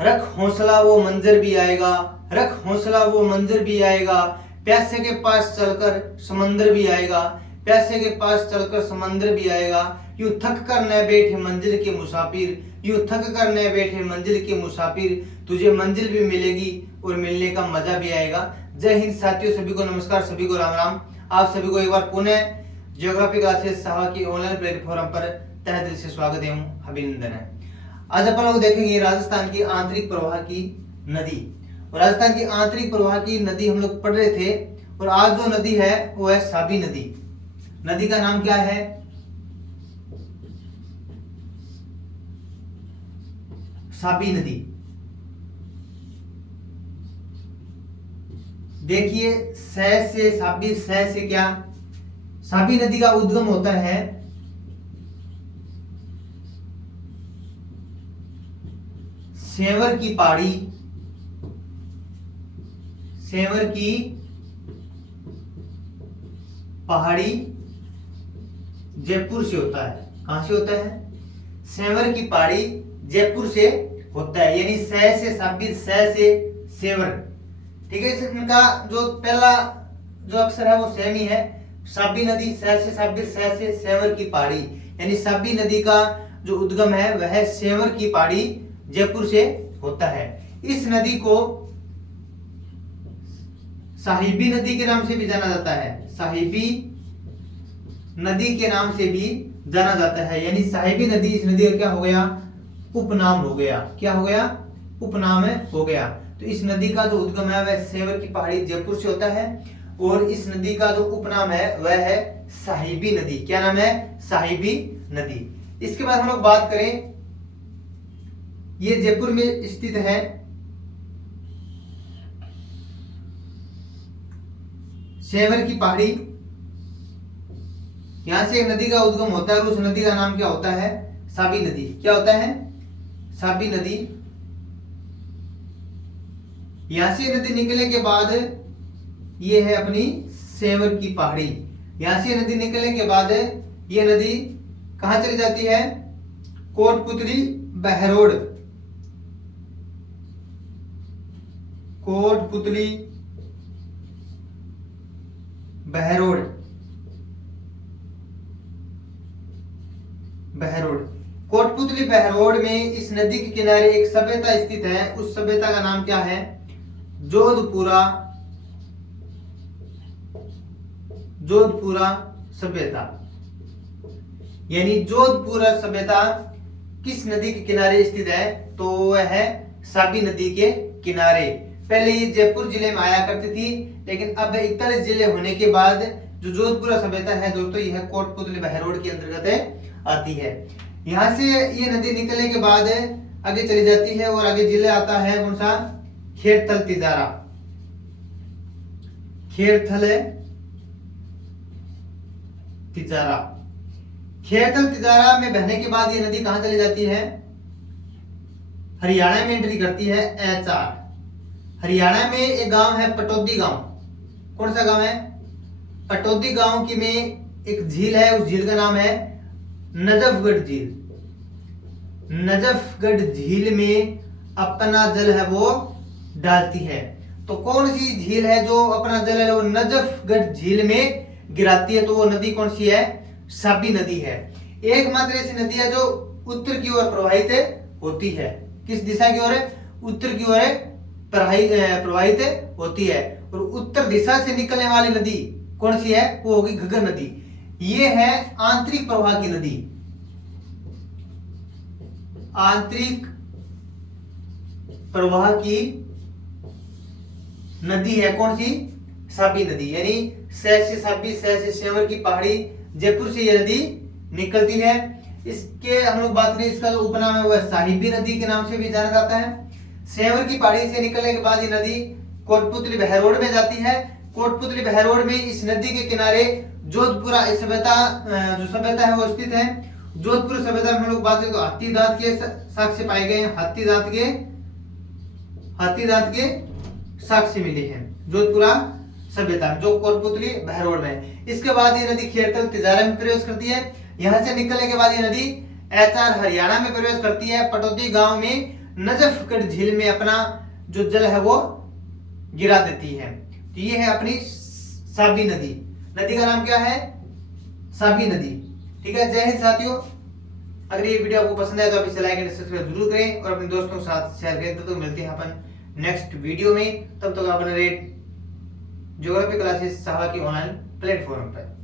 रख हौसला वो मंजर भी आएगा, रख हौसला वो मंजर भी आएगा, प्यासे के पास चलकर समंदर भी आएगा, प्यासे के पास चलकर समंदर भी आएगा। यूं थक कर न बैठे मंजिल के मुसाफिर, यूं थक कर न बैठे मंजिल के मुसाफिर, तुझे मंजिल भी मिलेगी और मिलने का मजा भी आएगा। जय हिंद साथियों, सभी को नमस्कार, सभी को राम राम। आप सभी को एक बार पुनः ज्योग्राफी क्लासेस साहा की ऑनलाइन प्लेटफॉर्म पर तहे दिल से स्वागत एवं अभिनंदन है। आज अपन लोग देखेंगे राजस्थान की आंतरिक प्रवाह की नदी। और राजस्थान की आंतरिक प्रवाह की नदी हम लोग पढ़ रहे थे, और आज जो नदी है वो है साबी नदी। नदी का नाम क्या है? साबी नदी। देखिए सह से साबी, सह से क्या? साबी नदी का उद्गम होता है सेंवर की पहाड़ी, सेंवर की पहाड़ी जयपुर से होता है। कहां से होता है? सेंवर की पहाड़ी जयपुर से होता है, यानी सह से साबी, सह से सेंवर। ठीक है, इनका जो पहला जो अक्षर है वो सेम ही है। साबी नदी, सह से साबी, सह से सेंवर की पहाड़ी, यानी साबी नदी का जो उद्गम है वह सेंवर की पहाड़ी जयपुर से होता है। इस नदी को साहिबी नदी के नाम से भी जाना जाता है, साहिबी नदी के नाम से भी जाना जाता है। यानी साहिबी नदी, इस नदी का क्या हो गया? उपनाम हो गया। क्या हो गया? उपनाम हो गया। तो इस नदी का जो उद्गम है वह सेंवर की पहाड़ी जयपुर से होता है, और इस नदी का जो उपनाम है वह है साहिबी नदी। क्या नाम है? साहिबी नदी। इसके बाद हम लोग बात करें, ये जयपुर में स्थित है। सेंवर की पहाड़ी, यहां से एक नदी का उद्गम होता है, और उस नदी का नाम क्या होता है? साबी नदी। क्या होता है? साबी नदी। यहां से नदी निकलने के बाद ये है अपनी सेंवर की पहाड़ी। यहां से नदी निकलने के बाद ये नदी कहां चली जाती है? कोटपुतली बहरोड, कोटपुतली बहरोड, बहरोड। कोटपुतली बहरोड में इस नदी के किनारे एक सभ्यता स्थित है। उस सभ्यता का नाम क्या है? जोधपुरा, जोधपुरा सभ्यता। यानी जोधपुरा सभ्यता किस नदी के किनारे स्थित है? तो वह है साबी नदी के किनारे। पहले ये जयपुर जिले में आया करती थी, लेकिन अब 41 जिले होने के बाद जो जोधपुरा सभ्यता है दोस्तों, यह कोटपुतली बहरोड के अंतर्गत आती है। यहां से ये नदी निकलने के बाद आगे चली जाती है, और आगे जिले आता है कौन सा? खेरथल तिजारा, खेरथल तिजारा। खेरथल तिजारा में बहने के बाद ये नदी कहां चली जाती है? हरियाणा में एंट्री करती है। एचआर, हरियाणा में एक गांव है पटौदी गांव। कौन सा गांव है? पटौदी गांव की में एक झील है, उस झील का नाम है नजफगढ़ झील। नजफगढ़ झील में अपना जल है वो डालती है। तो कौन सी झील है जो अपना जल है वो नजफगढ़ झील में गिराती है? तो वो नदी कौन सी है? साबी नदी है। एकमात्र ऐसी नदी है जो उत्तर की ओर प्रवाहित होती है। किस दिशा की ओर? उत्तर की ओर प्रवाहित होती है। और उत्तर दिशा से निकलने वाली नदी कौन सी है? वो होगी घग्गर नदी। ये है आंतरिक प्रवाह की नदी। आंतरिक प्रवाह की नदी है कौन सी? साबी नदी। यानी सह से साबी, सह से सेंवर की पहाड़ी जयपुर से यह नदी निकलती है। इसके हम लोग बात करें, इसका जो उपनाम है वह साहिबी नदी के नाम से भी जाना जाता है। सेंवर की पहाड़ी से निकलने के बाद ये नदी कोटपुतली बहरोड में जाती है। कोटपुतली बहरोड में इस नदी के किनारे जोधपुरा सभ्यता, जो सभ्यता है वो स्थित है। जोधपुर सभ्यता में हम लोग बात करें तो हाथी दांत के साक्ष्य पाए गए हैं। हाथी दांत के साक्ष्य मिले हैं जोधपुरा सभ्यता, जो कोटपुतली बहरोड में। इसके बाद ये नदी खेरथल तिजारा में प्रवेश करती है। यहां से निकलने के बाद ये नदी एचआर हरियाणा में प्रवेश करती है। पटौदी गांव में नजफ कर झील में अपना जो जल है वो गिरा देती है। तो ये है अपनी साबी नदी। नदी का नाम क्या है? साबी नदी। ठीक है, जय हिंद साथियों। अगर ये वीडियो आपको पसंद आए तो आप इसे लाइक एंड सब्सक्राइब जरूर करें और अपने दोस्तों के साथ शेयर करें। तो मिलते हैं अपन नेक्स्ट वीडियो में। तब तक आप बने रहे ज्योग्राफी क्लासेस साहबा की ऑनलाइन प्लेटफॉर्म पर।